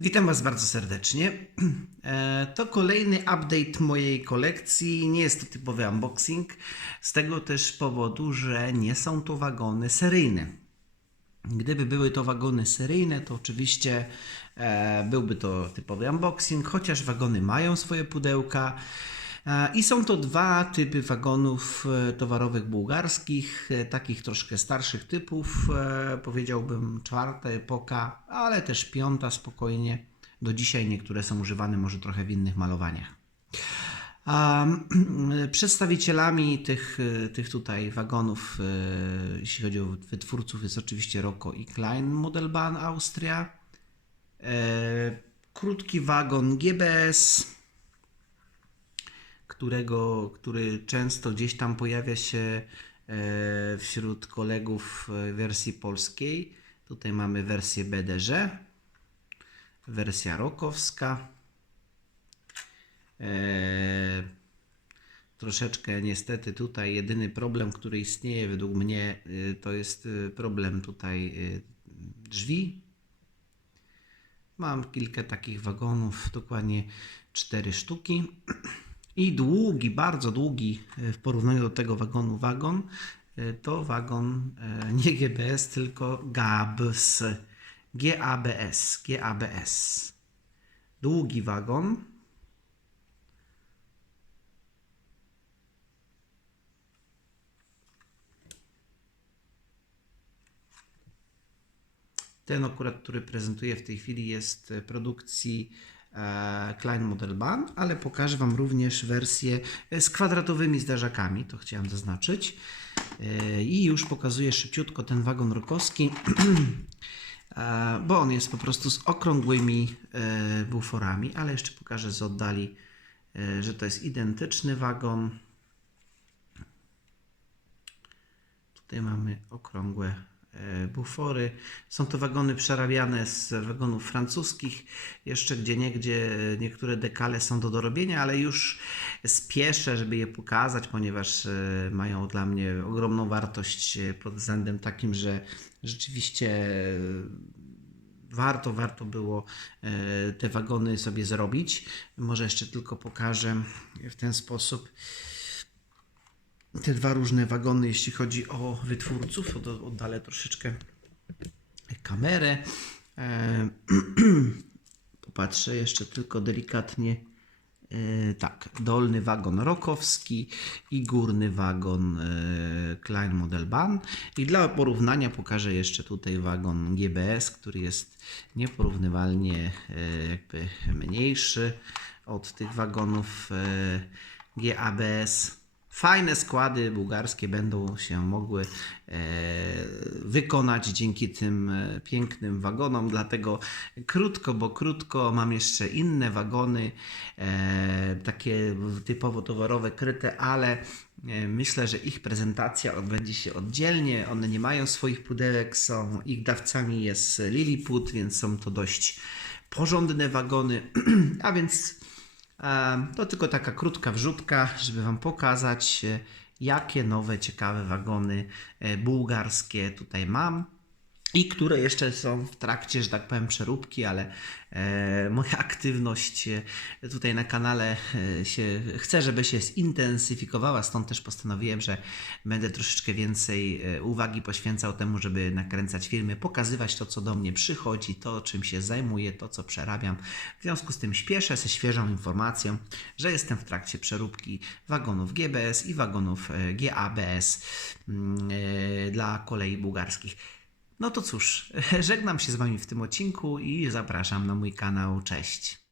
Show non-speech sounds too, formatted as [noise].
Witam Was bardzo serdecznie. [clears throat] E, To kolejny update mojej kolekcji. Nie jest to typowy unboxing, z tego też powodu, że nie są to wagony seryjne. Gdyby były to wagony seryjne, to oczywiście e, byłby to typowy unboxing, chociaż wagony mają swoje pudełka. E, I są to dwa typy wagonów e, towarowych bułgarskich, e, takich troszkę starszych typów, powiedziałbym czwarta epoka, ale też piąta spokojnie. Do dzisiaj niektóre są używane może trochę w innych malowaniach. [clears throat] Przedstawicielami tych, tych tutaj wagonów, jeśli chodzi o wytwórców, jest oczywiście Rocco i Klein Modelbahn Austria. Krótki wagon GBS, którego, który często gdzieś tam pojawia się e, wśród kolegów e, wersji polskiej. Tutaj mamy wersję BDŻ, wersja rokowska. E, troszeczkę niestety tutaj jedyny problem, który istnieje według mnie, to jest problem tutaj drzwi. Mam kilka takich wagonów, dokładnie cztery sztuki. [clears throat] I długi, bardzo długi y, w porównaniu do tego wagonu wagon, y, to wagon y, nie GBS, tylko GABS. GABS. GABS. Długi wagon. Ten akurat, który prezentuję w tej chwili jest e, produkcji e, Klein Modelbahn, ale pokażę Wam również wersję z kwadratowymi zderzakami, to chciałem zaznaczyć. E, I już pokazuję szybciutko ten wagon rokowski, [clears throat] e, bo on jest po prostu z okrągłymi buforami, ale jeszcze pokażę z oddali, że to jest identyczny wagon. Tutaj mamy okrągłe bufory. Są to wagony przerabiane z wagonów francuskich. Jeszcze gdzie niegdzie niektóre dekale są do dorobienia, ale już spieszę, żeby je pokazać, ponieważ e, mają dla mnie ogromną wartość e, pod względem takim, że rzeczywiście e, warto, warto było e, te wagony sobie zrobić. Może jeszcze tylko pokażę w ten sposób te dwa różne wagony, jeśli chodzi o wytwórców. Od- Oddalę troszeczkę kamerę. E, [clears throat] Popatrzę jeszcze tylko delikatnie. E, Tak, dolny wagon rokowski i górny wagon e, Klein Modelbahn. I dla porównania pokażę jeszcze tutaj wagon GBS, który jest nieporównywalnie jakby mniejszy od tych wagonów GABS. Fajne składy bułgarskie będą się mogły e, wykonać dzięki tym e, pięknym wagonom. Dlatego krótko, bo krótko mam jeszcze inne wagony, e, takie typowo towarowe, kryte, ale myślę, że ich prezentacja odbędzie się oddzielnie. One nie mają swoich pudełek, są ich dawcami jest Lilliput, więc są to dość porządne wagony. [clears throat] A więc To tylko taka krótka wrzutka, żeby Wam pokazać, e, jakie nowe, ciekawe wagony e, bułgarskie tutaj mam. I które jeszcze są w trakcie, że tak powiem, przeróbki, ale e, moja [laughs] aktywność e, tutaj na kanale e, się chcę, żeby się zintensyfikowała, stąd też postanowiłem, że będę troszeczkę więcej e, uwagi poświęcał temu, żeby nakręcać filmy, pokazywać to, co do mnie przychodzi, to, czym się zajmuję, to, co przerabiam. W związku z tym śpieszę ze świeżą informacją, że jestem w trakcie przeróbki wagonów GBS i wagonów GABS mm, e, dla kolei bułgarskich. No to cóż, [laughs] żegnam się z Wami w tym odcinku i zapraszam na mój kanał. Cześć.